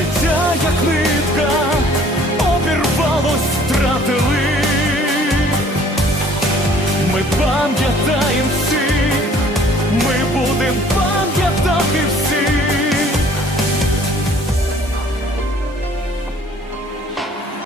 життя, як нитка, обірвалось, втратили, ми пам'ятаємо.